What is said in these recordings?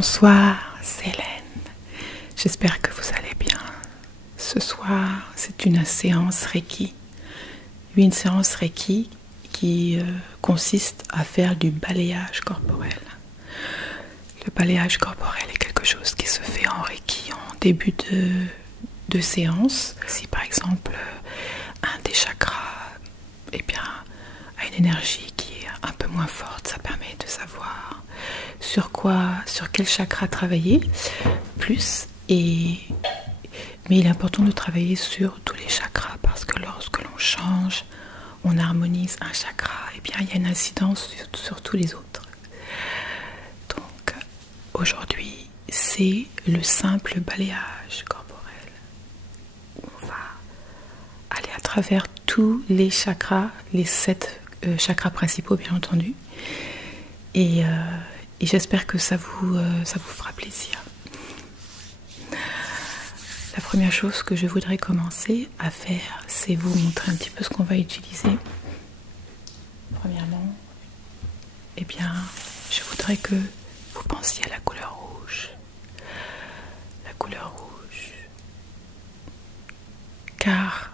Bonsoir, c'est Hélène. J'espère que vous allez bien. Ce soir, c'est une séance Reiki. Une séance Reiki qui consiste à faire du balayage corporel. Le balayage corporel est quelque chose qui se fait en Reiki en début de séance. Si par exemple un des chakras a une énergie qui est un peu moins forte, ça permet de savoir sur quel chakra travailler plus. Mais il est important de travailler sur tous les chakras parce que lorsque l'on change, on harmonise un chakra, il y a une incidence sur tous les autres. Donc aujourd'hui, c'est le simple balayage corporel. On va aller à travers tous les chakras, les 7 chakras principaux bien entendu. Et j'espère que ça vous fera plaisir. La première chose que je voudrais commencer à faire, c'est vous montrer un petit peu ce qu'on va utiliser. Premièrement, je voudrais que vous pensiez à la couleur rouge. La couleur rouge. Car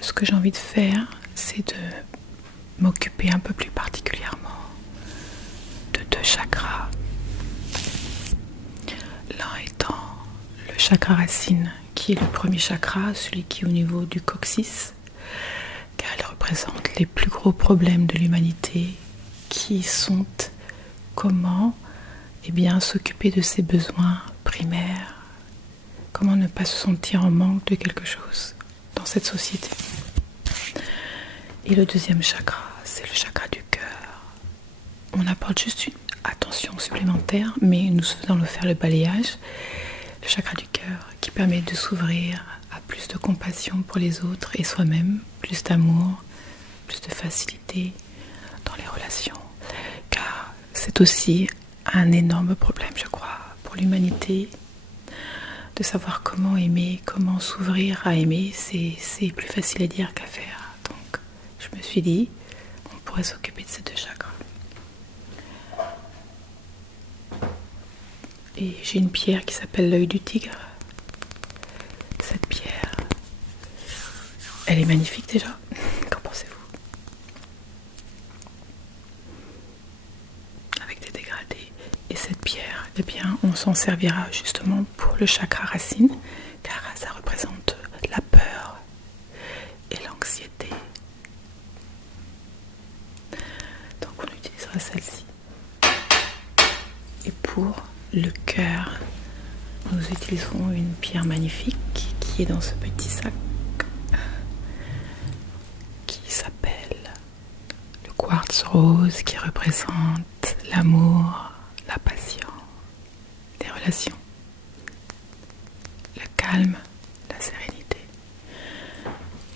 ce que j'ai envie de faire, c'est de m'occuper un peu plus particulièrement de 2 chakras. L'un étant le chakra racine, qui est le premier chakra, celui qui est au niveau du coccyx, car il représente les plus gros problèmes de l'humanité, qui sont comment s'occuper de ses besoins primaires, comment ne pas se sentir en manque de quelque chose dans cette société. Et le deuxième chakra, c'est le chakra du cœur. On apporte juste une attention supplémentaire, mais nous allons faire le balayage. Le chakra du cœur qui permet de s'ouvrir à plus de compassion pour les autres et soi-même, plus d'amour, plus de facilité dans les relations. Car c'est aussi un énorme problème, je crois, pour l'humanité, de savoir comment aimer, comment s'ouvrir à aimer. C'est plus facile à dire qu'à faire. Donc je me suis dit, on pourrait s'occuper de ces 2 chakras. Et j'ai une pierre qui s'appelle l'œil du tigre. Cette pierre, elle est magnifique déjà. Qu'en pensez-vous? Avec des dégradés. Et cette pierre, on s'en servira justement pour le chakra racine, car ça représente la peur et l'anxiété. Donc on utilisera celle-ci. Et pour le cœur, nous utiliserons une pierre magnifique qui est dans ce petit sac qui s'appelle le quartz rose, qui représente l'amour, la passion, les relations, le calme, la sérénité.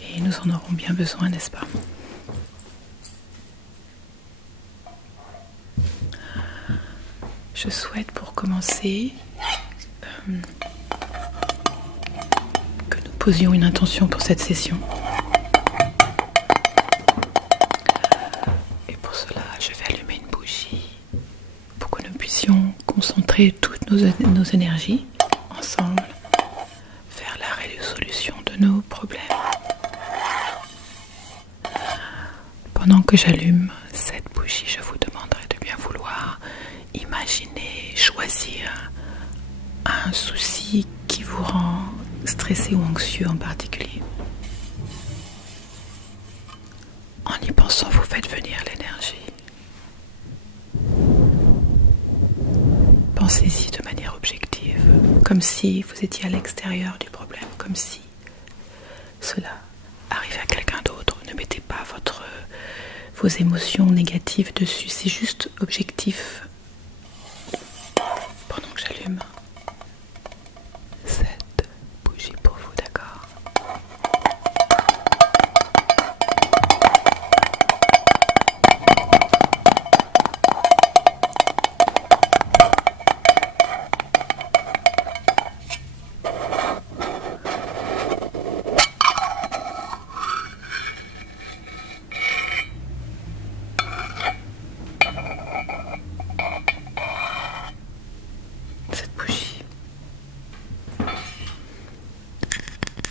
Et nous en aurons bien besoin, n'est-ce pas? Je souhaite pour commencer que nous posions une intention pour cette session. Et pour cela, je vais allumer une bougie pour que nous puissions concentrer toutes nos énergies ensemble vers la résolution de nos problèmes. Pendant que j'allume cette bougie, je vous demanderai de bien vouloir imaginer, choisir un souci qui vous rend stressé ou anxieux en particulier. En y pensant, vous faites venir l'énergie. Pensez-y de manière objective, comme si vous étiez à l'extérieur du problème, comme si cela arrivait à quelqu'un d'autre. Ne mettez pas vos émotions négatives dessus, c'est juste objectif. Pendant que j'allume cette bougie pour vous, d'accord?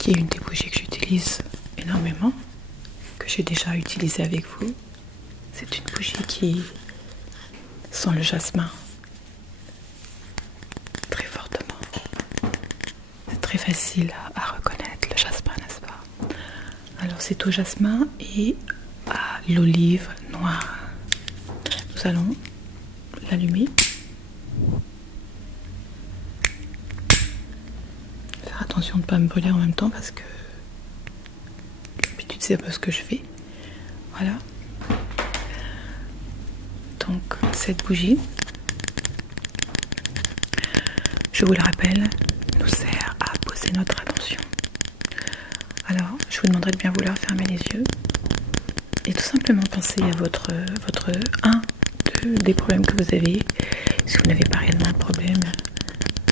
qui est une des bougies que j'utilise énormément, que j'ai déjà utilisée avec vous. C'est une bougie qui sent le jasmin très fortement. C'est très facile à reconnaître le jasmin, n'est-ce pas? Alors c'est au jasmin et à l'olive noire. Nous allons l'allumer. Faire attention de ne pas me brûler en même temps parce que d'habitude c'est un peu ce que je fais. Voilà. Donc cette bougie, je vous le rappelle, nous sert à poser notre attention. Alors je vous demanderai de bien vouloir fermer les yeux et tout simplement penser à des problèmes que vous avez. Si vous n'avez pas réellement de problème,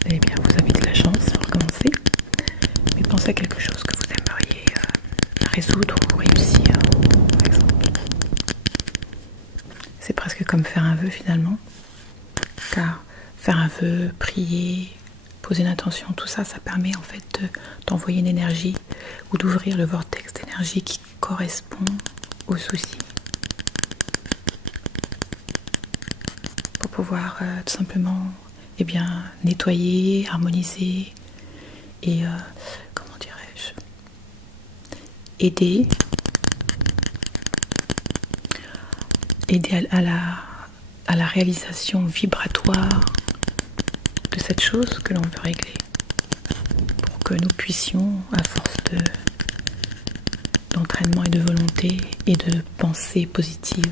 eh bien vous avez de la chance pour commencer. Mais pensez à quelque chose que vous aimeriez résoudre ou réussir, par exemple. C'est presque comme faire un vœu finalement. Car faire un vœu, prier, poser une intention, tout ça, ça permet en fait d'envoyer une énergie ou d'ouvrir le vortex d'énergie qui correspond aux soucis. Pour pouvoir tout simplement nettoyer, harmoniser et comment dirais-je, aider à la réalisation vibratoire de cette chose que l'on veut régler, pour que nous puissions, à force d'entraînement et de volonté et de pensée positive,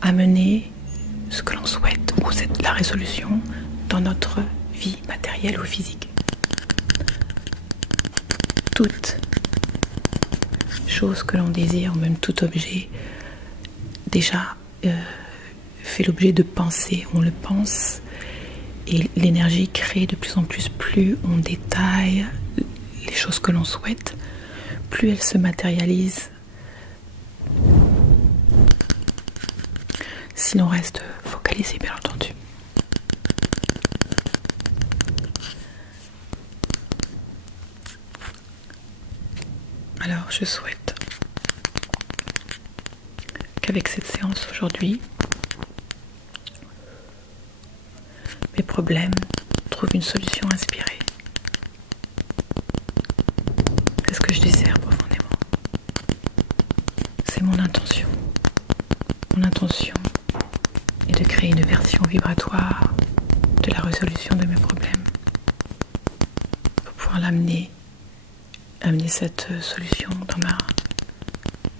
amener ce que l'on souhaite ou la résolution dans notre vie matérielle ou physique. Toute chose que l'on désire, ou même tout objet, déjà fait l'objet de pensée. On le pense et l'énergie crée de plus en plus on détaille les choses que l'on souhaite, plus elles se matérialisent. Si l'on reste focalisé, bien entendu. Alors, je souhaite qu'avec cette séance aujourd'hui, mes problèmes trouvent une solution inspirée. C'est ce que je désire profondément. C'est mon intention. Mon intention est de créer une version vibratoire de la résolution de mes problèmes pour pouvoir amener cette solution dans ma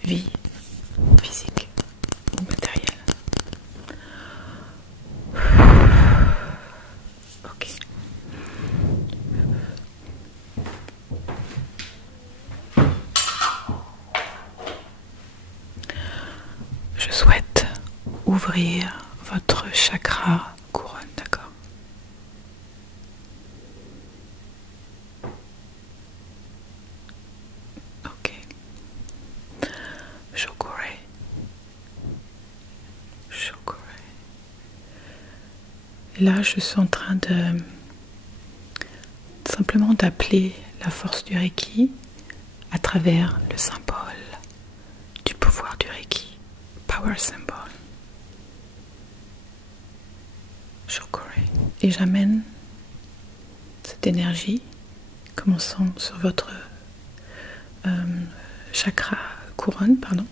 vie physique ou matérielle. Ok. Je souhaite ouvrir votre chakra couronne, d'accord? Ok. Chakra. Et là, je suis en train de simplement d'appeler la force du Reiki à travers le symbole du pouvoir du Reiki, power symbol. Chakra. Et j'amène cette énergie, commençant sur votre chakra couronne, pardon.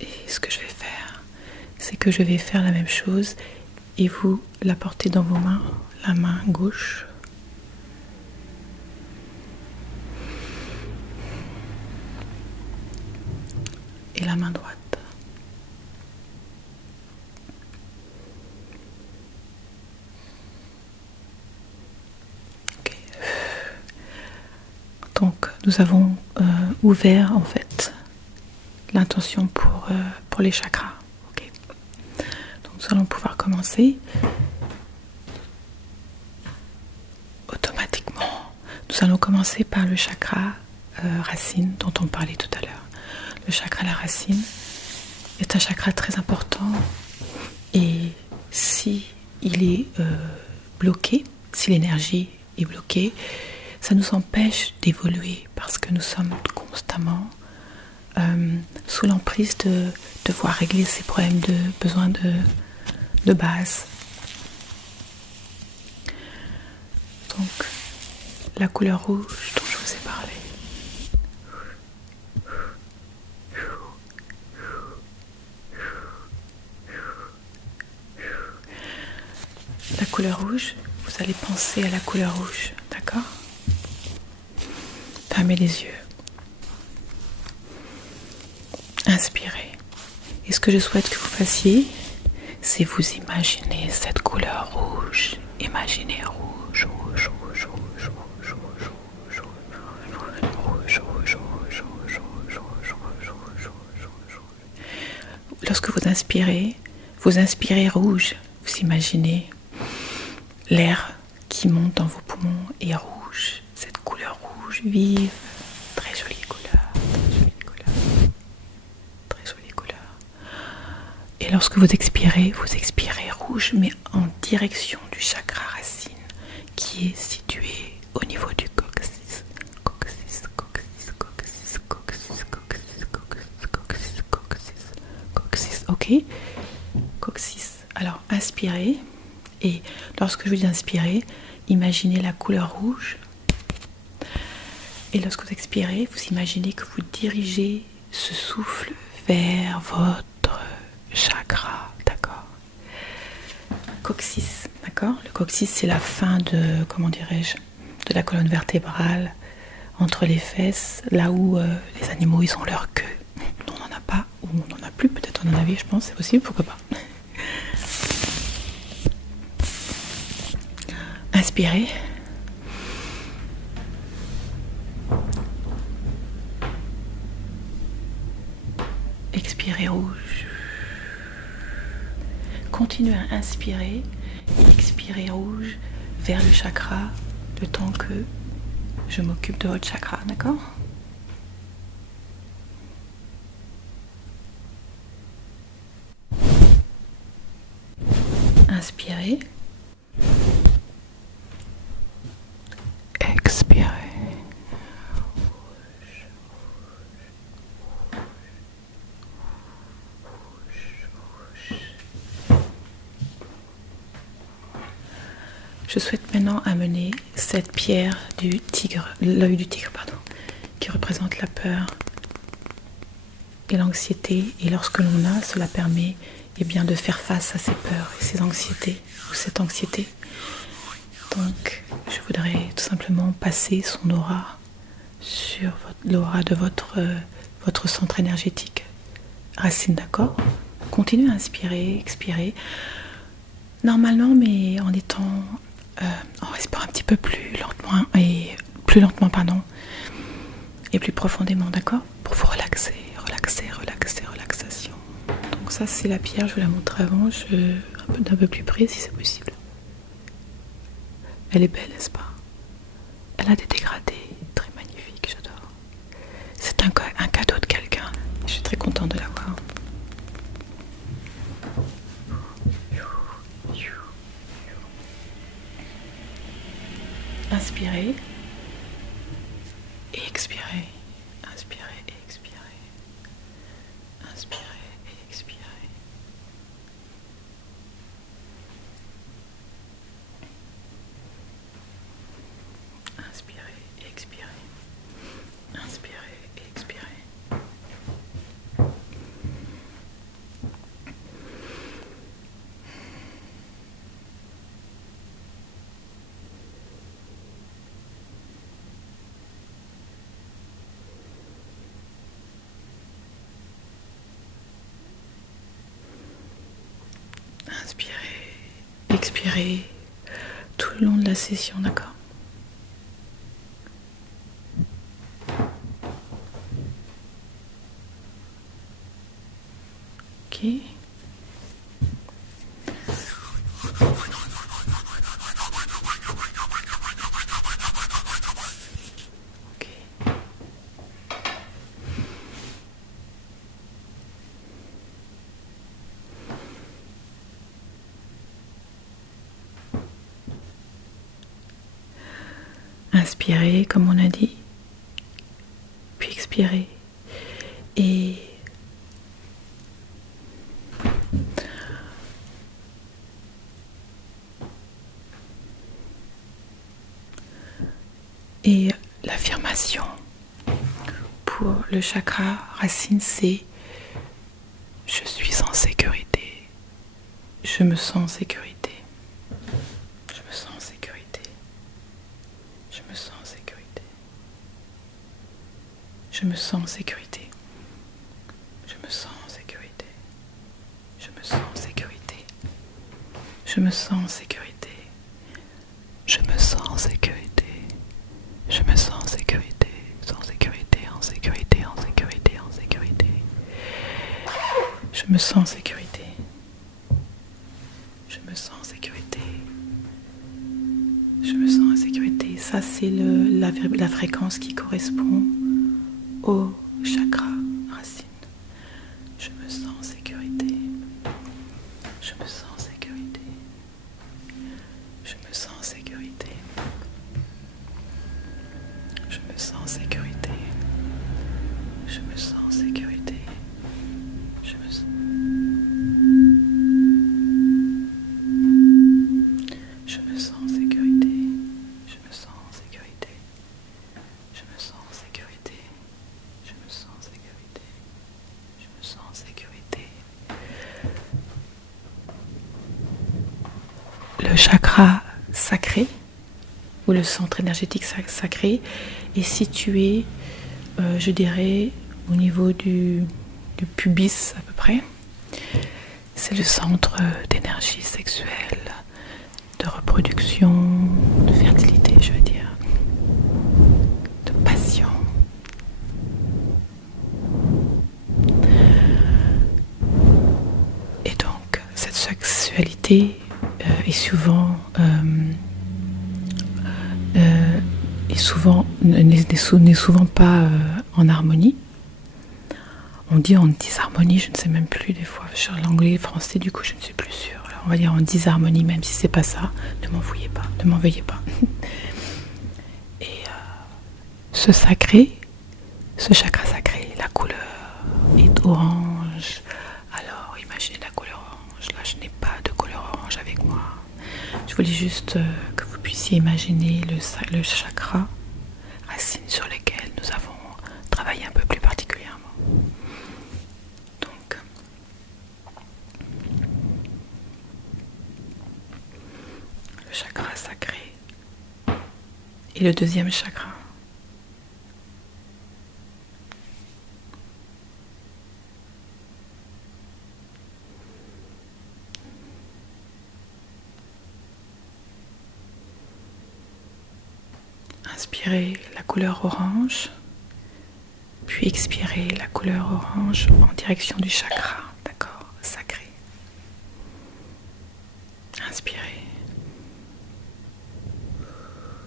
Et ce que je vais faire, c'est que je vais faire la même chose et vous la portez dans vos mains, la main gauche. Et la main droite. Okay. Donc nous avons ouvert en fait l'intention pour les chakras. Okay. Donc nous allons pouvoir commencer. Automatiquement, nous allons commencer par le chakra racine dont on parlait tout à l'heure. Le chakra la racine est un chakra très important et si il est bloqué, si l'énergie est bloquée, ça nous empêche d'évoluer parce que nous sommes constamment sous l'emprise de devoir régler ces problèmes de besoins de base. Donc, la couleur rouge dont je vous ai parlé. La couleur rouge, vous allez penser à la couleur rouge, d'accord? Fermez les yeux. Inspirez. Et ce que je souhaite que vous fassiez, c'est vous imaginer cette couleur rouge. Imaginez rouge, rouge, rouge, rouge, rouge, rouge, rouge, rouge, rouge, rouge, rouge, rouge, rouge, rouge. Lorsque vous inspirez rouge. Vous imaginez l'air qui monte dans vos poumons est rouge. Cette couleur rouge vive, très jolie couleur, très jolie couleur, très jolie couleur. Et lorsque vous expirez rouge, mais en direction du chakra racine qui est situé au niveau du coccyx. Coccyx, coccyx, coccyx, coccyx, coccyx, coccyx, coccyx, coccyx, coccyx, ok? Coccyx. Alors, inspirez. Et lorsque je vous dis inspirer, imaginez la couleur rouge. Et lorsque vous expirez, vous imaginez que vous dirigez ce souffle vers votre chakra, d'accord? Coccyx, d'accord? Le coccyx, c'est la fin de, comment dirais-je, de la colonne vertébrale, entre les fesses, là où les animaux, ils ont leur queue. On n'en a pas, ou on n'en a plus, peut-être on en avait, je pense, c'est possible, pourquoi pas. Inspirez. Expirez rouge. Continuez à inspirer et expirer rouge vers le chakra le temps que je m'occupe de votre chakra, d'accord? Inspirez. Expirez. Je souhaite maintenant amener cette pierre du tigre, l'œil du tigre, pardon, qui représente la peur et l'anxiété. Et lorsque l'on a, cela permet bien, de faire face à ces peurs et ces anxiétés, ou cette anxiété. Donc, je voudrais tout simplement passer son aura sur l'aura de votre centre énergétique. Racine, d'accord? Continuez à inspirer, expirer. Normalement, mais en respirant un petit peu plus lentement et plus profondément, d'accord? Pour vous relaxer, relaxation. Donc ça, c'est la pierre, je vous la montre avant, d'un peu plus près si c'est possible. Elle est belle, n'est-ce pas? Elle a des dégradés très magnifiques, j'adore. C'est un cadeau de quelqu'un. Je suis très contente de l'avoir. Inspirez et expirez. Inspirez et expirez. Inspirez et expirez. Inspirez et expirez. Inspirez et expirez. Inspirez, expirez tout le long de la session, d'accord? Ok. Inspirez comme on a dit, puis expirez. Et l'affirmation pour le chakra racine, c'est je suis en sécurité. Je me sens en sécurité. Je me sens en sécurité. Je me sens en sécurité. Je me sens en sécurité. Je me sens en sécurité. Je me sens en sécurité. Je me sens en sécurité. Je me sens en sécurité. Je me sens en sécurité. En sécurité, en sécurité, en sécurité, en sécurité. Je me sens en sécurité. Je me sens en sécurité. Je me sens en sécurité. Ça, c'est la fréquence qui correspond au chakra racine. Je me sens en sécurité. Je me sens en sécurité. Je me sens en sécurité. Je me sens en sécurité. Je me sens en sécurité. Je me sens... Je me sens en sécurité. Je me sens en sécurité. Je me sens en sécurité. Je me sens en sécurité. Je me sens en sécurité. Le chakra sacré, ou le centre énergétique sacré, est situé, je dirais, au niveau du pubis à peu près. C'est le centre d'énergie sexuelle, de reproduction, de fertilité, je veux dire, de passion. Et donc, cette sexualité n'est souvent pas en harmonie. On dit en disharmonie, je ne sais même plus des fois. Sur l'anglais et le français, du coup, je ne suis plus sûre. Alors, on va dire en disharmonie, même si c'est pas ça. Ne m'en veuillez pas, ne m'en veuillez pas. Et ce sacré, ce chakra sacré, la couleur est orange. Alors, imaginez la couleur orange. Là, je n'ai pas de couleur orange avec moi. Je voulais juste que vous puissiez imaginer le chakra racine sur lequel nous avons travaillé un peu plus particulièrement. Donc, le chakra sacré et le deuxième chakra. Inspirez la couleur orange, puis expirez la couleur orange en direction du chakra, d'accord, sacré. Inspirez.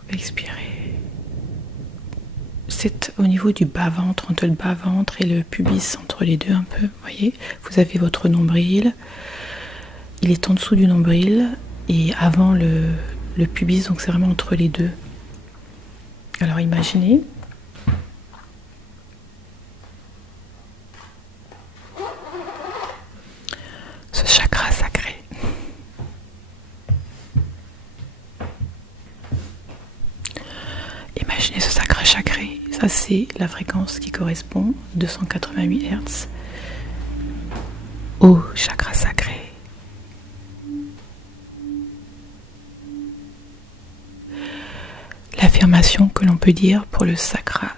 Expirez. C'est au niveau du bas-ventre, entre le bas-ventre et le pubis, entre les deux un peu, vous voyez. Vous avez votre nombril, il est en dessous du nombril et avant le pubis, donc c'est vraiment entre les deux. Alors imaginez ce chakra sacré. Imaginez ce chakra sacré. Ça, c'est la fréquence qui correspond, 288 Hz, au chakra sacré. L'affirmation que l'on peut dire pour le chakra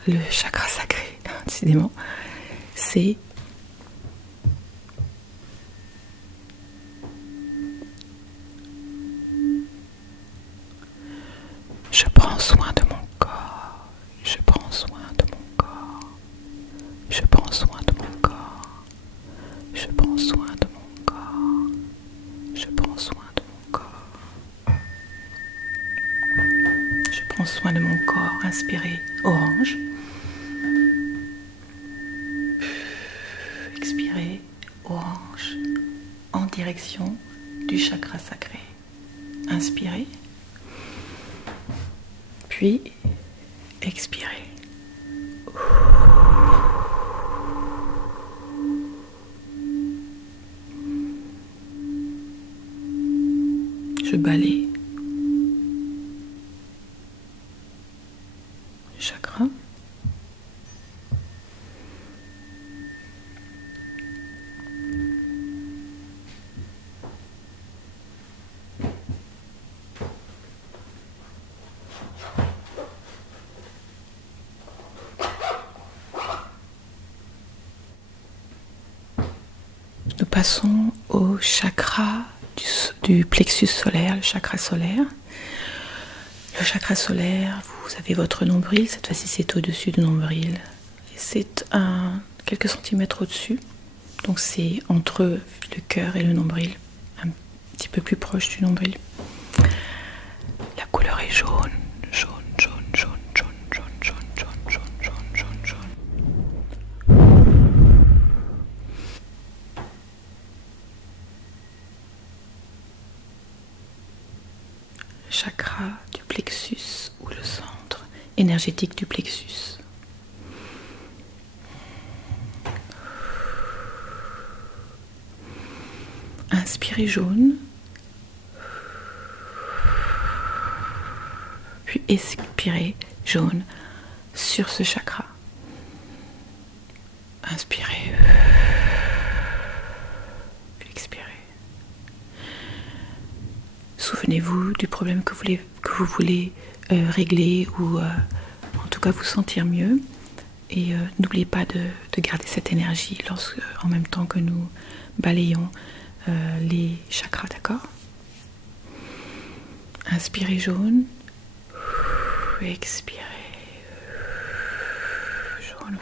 sacré, décidément, c'est je prends soin de mon corps, je prends soin de mon corps, je prends soin de mon corps, je prends soin de mon corps, je prends soin de mon corps. Je prends soin de mon corps. Inspirez, orange. Expirez, orange, en direction du chakra sacré. Inspirez. Puis, expirez. Je balaye le chakra. Nous passons au chakra du plexus solaire, le chakra solaire. Le chakra solaire, vous avez votre nombril, cette fois-ci c'est au-dessus du nombril. Et c'est quelques centimètres au-dessus, donc c'est entre le cœur et le nombril, un petit peu plus proche du nombril. La couleur est jaune, jaune, jaune, jaune, jaune, jaune, jaune, jaune, jaune, jaune, jaune, jaune. Chakra du plexus ou le centre énergétique du plexus. Inspirez jaune, puis expirez jaune sur ce chakra. Inspirez, puis expirez. Souvenez-vous du problème que vous voulez régler ou en tout cas vous sentir mieux. Et n'oubliez pas de garder cette énergie en même temps que nous balayons les chakras, d'accord? Inspirez jaune, expirez jaune.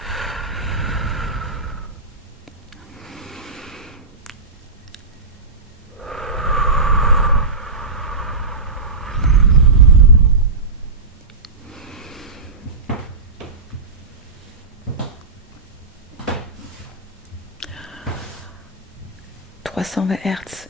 Hz.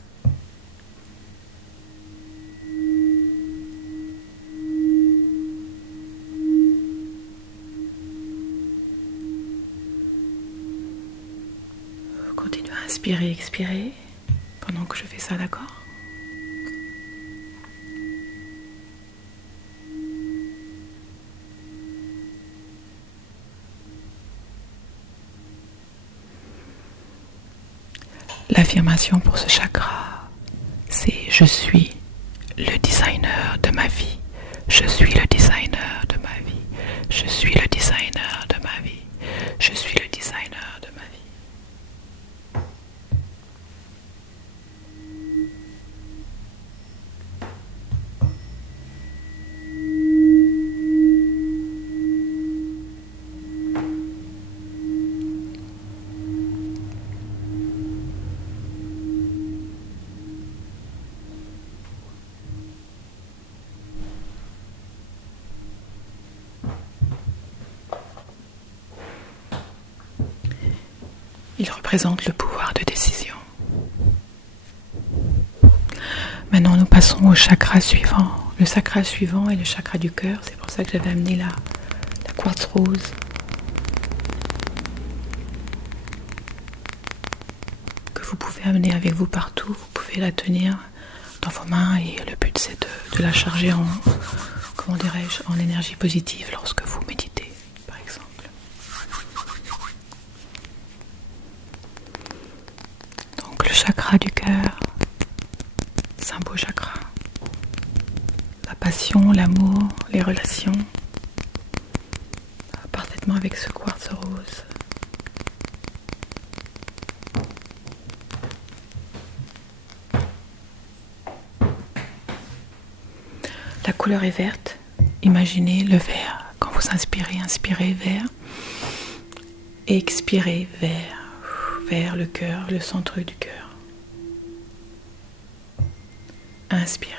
Continuez à inspirer, expirer pendant que je fais ça, d'accord? L'affirmation pour ce chakra, c'est « Je suis le designer de ma vie. Je suis le designer de ma vie. Je suis le designer de ma vie. Je suis le designer de ma vie. » Il représente le pouvoir de décision. Maintenant, nous passons au chakra suivant. Le chakra suivant est le chakra du cœur. C'est pour ça que j'avais amené la quartz rose. Que vous pouvez amener avec vous partout. Vous pouvez la tenir dans vos mains et le but c'est de la charger en énergie positive lorsque vous méditez, par exemple. Donc le chakra du cœur, c'est un beau chakra. La passion, l'amour, les relations, parfaitement avec ce quartz rose. La couleur est verte. Imaginez le vert. Quand vous inspirez, inspirez vert. Et expirez vers le cœur, le centre du cœur. Inspirez.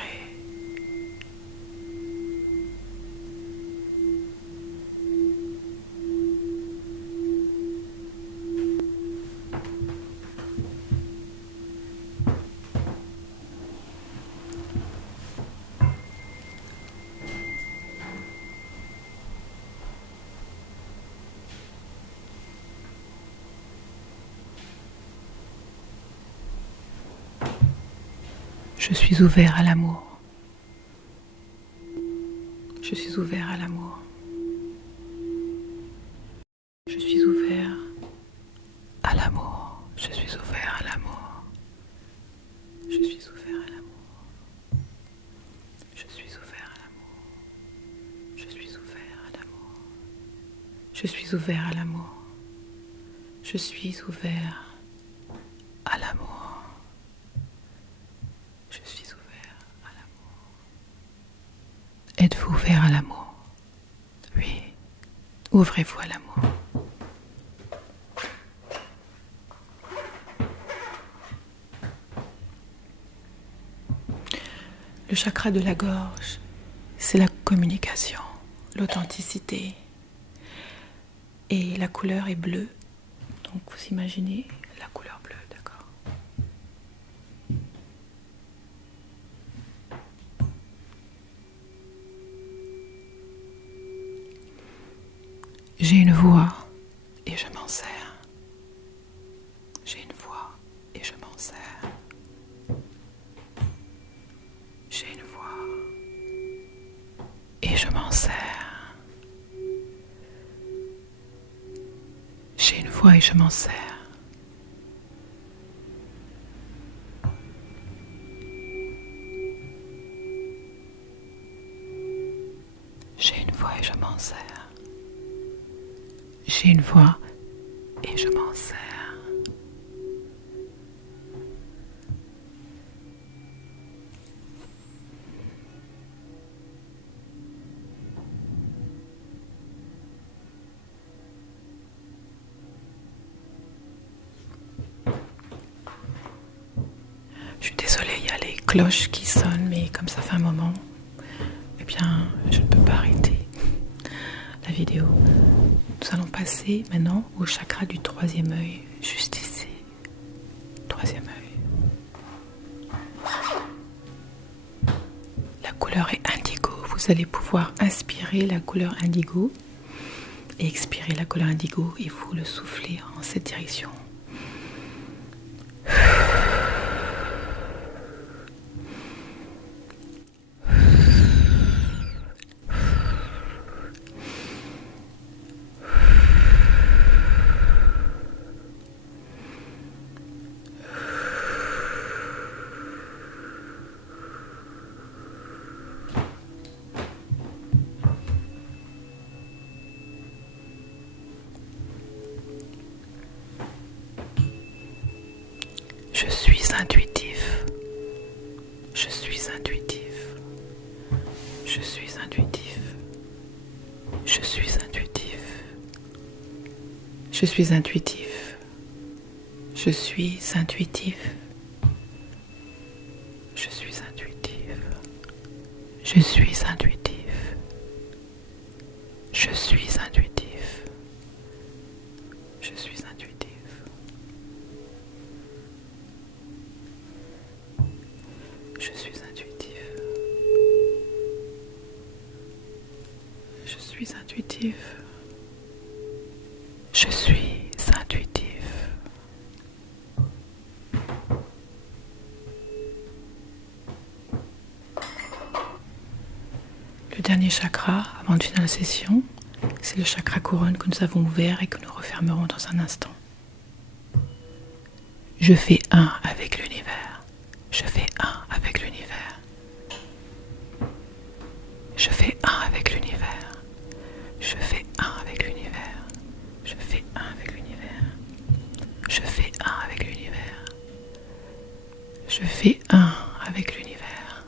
Je suis ouvert à l'amour. Je suis ouvert à l'amour. Je suis ouvert à l'amour. Je suis ouvert à l'amour. Je suis ouvert à l'amour. Je suis ouvert à l'amour. Je suis ouvert à l'amour. Je suis ouvert à l'amour. Je suis ouvert à l'amour. Je suis ouvert à l'amour. Êtes-vous ouvert à l'amour? Oui. Ouvrez-vous à l'amour. Le chakra de la gorge, c'est la communication, l'authenticité. Et la couleur est bleue. Donc vous imaginez la couleur bleue, d'accord? J'ai une voix et je m'en sers. J'ai une voix et je m'en sers. J'ai une voix et je m'en sers. J'ai une voix et je m'en sers. J'ai une voix et je m'en sers. J'ai une voix et je m'en sers. Je suis désolée, il y a les cloches qui sonnent, mais comme ça fait un moment, eh bien, je ne peux pas arrêter la vidéo. Nous allons passer maintenant au chakra du troisième œil, juste ici. Troisième œil. La couleur est indigo. Vous allez pouvoir inspirer la couleur indigo et expirer la couleur indigo et vous le soufflez en cette direction. Je suis intuitif. Je suis intuitif. Je suis intuitif. Je suis intuitif. Je suis intuitif. Je suis intuitif. Je suis intuitif. Je suis intuitif. Je suis intuitif. Je suis intuitif. Je suis intuitif. Je suis intuitif. Je suis intuitif. Le dernier chakra, avant de finir la session, c'est le chakra couronne que nous avons ouvert et que nous refermerons dans un instant. Je fais un avec l'univers. Je fais un avec l'univers. Je fais un avec l'univers. Je fais un avec l'univers. Je fais un avec l'univers. Je fais un avec l'univers. Je fais un avec l'univers.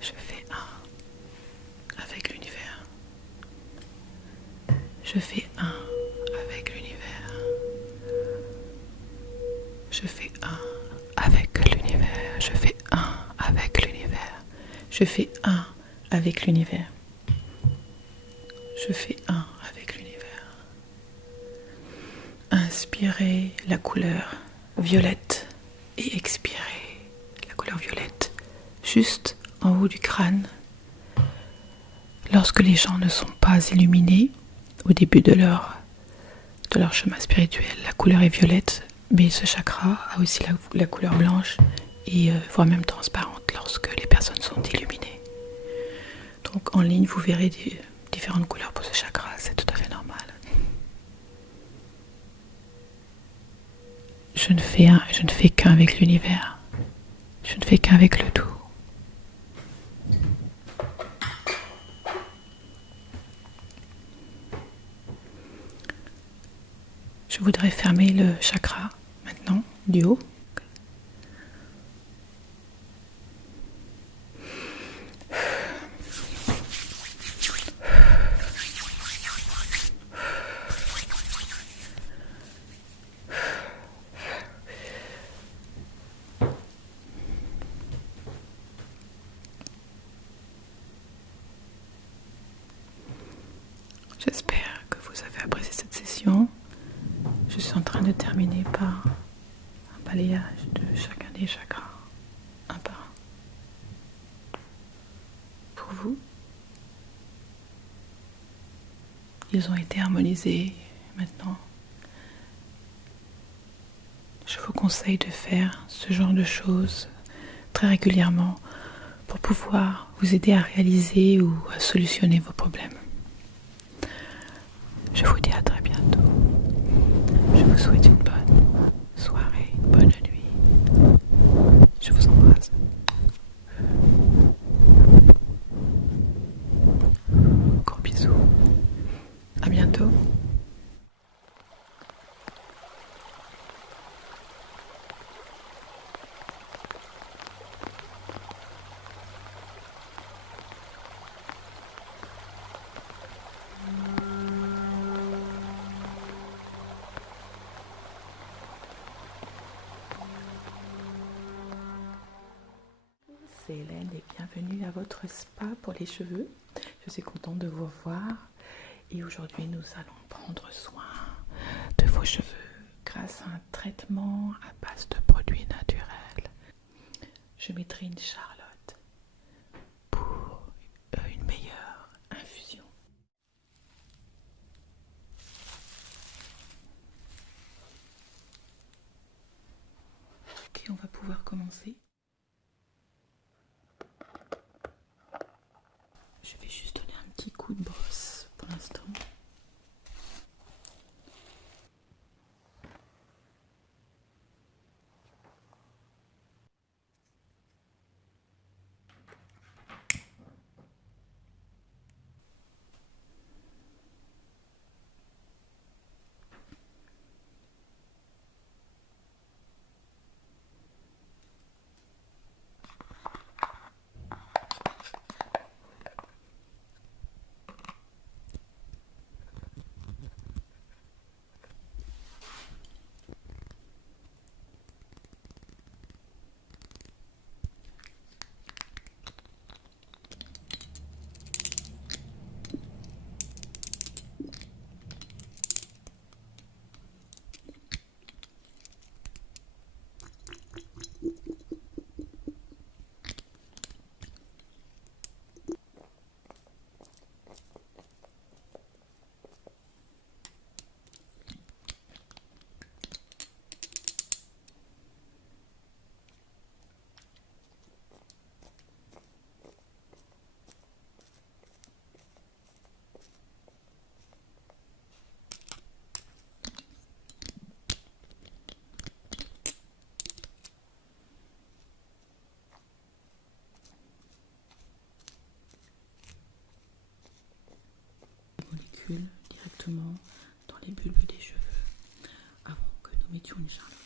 Je fais un avec l'univers. Je fais un avec l'univers. Je fais un avec l'univers. Je fais un avec l'univers. Je fais un avec l'univers. Je fais un avec l'univers. Inspirez la couleur violette et expirez la couleur violette juste en haut du crâne. Lorsque les gens ne sont pas illuminés au début de leur chemin spirituel, la couleur est violette, mais ce chakra a aussi la couleur blanche et voire même transparentes lorsque les personnes sont illuminées. Donc en ligne, vous verrez différentes couleurs pour ce chakra, c'est tout à fait normal. Je ne fais qu'un avec l'univers. Je ne fais qu'avec le tout. Je voudrais fermer le chakra maintenant, du haut. J'espère que vous avez apprécié cette session. Je suis en train de terminer par un balayage de chacun des chakras, un par un. Pour vous, ils ont été harmonisés. Maintenant, je vous conseille de faire ce genre de choses très régulièrement pour pouvoir vous aider à réaliser ou à solutionner vos problèmes. Je vous dis à très bientôt. Je vous souhaite une bonne soirée, une bonne nuit. Je vous embrasse. Gros bisous. À bientôt. C'est Hélène et bienvenue à votre spa pour les cheveux. Je suis contente de vous revoir et aujourd'hui nous allons prendre soin de vos cheveux grâce à un traitement à base de produits naturels. Je mettrai une Charlotte pour une meilleure infusion. Ok, on va pouvoir commencer. Je vais juste donner un petit coup de brosse pour l'instant. Directement dans les bulbes des cheveux avant que nous mettions une charlotte.